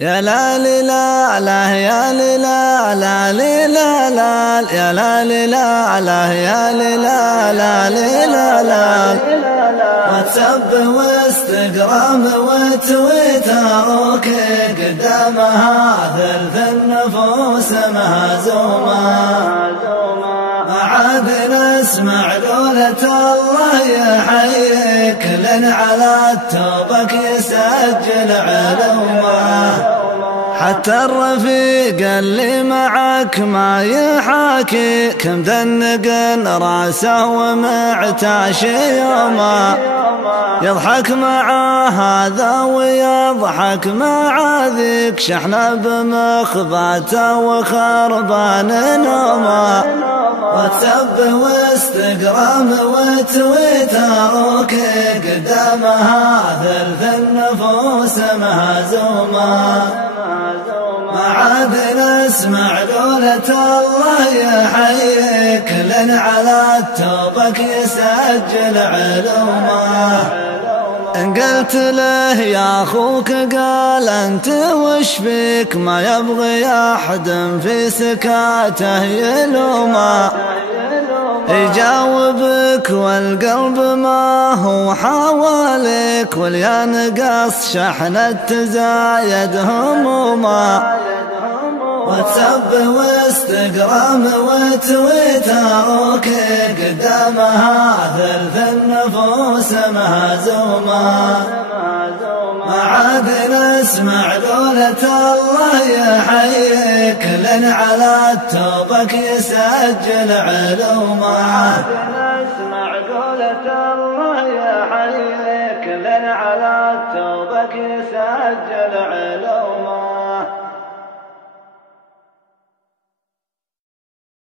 يا لا لا لا يا لا لا لا لا يا لا لا لا يا لا لا لا واتسب واستقرام وتويتر قدامها ثلث النفوس مهزومة عاد نسمع قولة الله يحييك لن على توبك يسجل علومه حتى الرفيق اللي معك ما يحاكي كم ذنق راسه ومعتاش يوما يضحك مع هذا ويضحك مع ذيك شحنه بمخباته وخربان نوما وتسب واستقرام وتويتر قدامها ثلث النفوس مهزومة ما عاد نسمع قولة الله يحييك لن على توبك يسجل علومه إن قلت له يا أخوك قال أنت وش فيك ما يبغي أحد في سكاته يلومه يجاوبك والقلب ما هو حواليك والينقص شحنة تزايد همومه وتسب واستقرام وتويتر قدامها ثلث النفوس مهزومة ما عاد نسمع قولة الله يحييك لن على توبك يسجل علومه نسمع قولة الله يحييك لن على توبك يسجل علومه